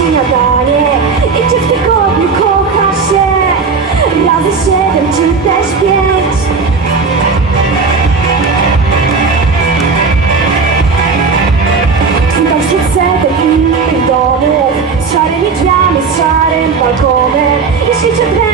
śniadanie I czy w tygodniu kochasz się? Razy siedem czy też pięć? Szukam wśród setek innych domów. Z szarymi drzwiami, z szarym balkonem. Jeśli cię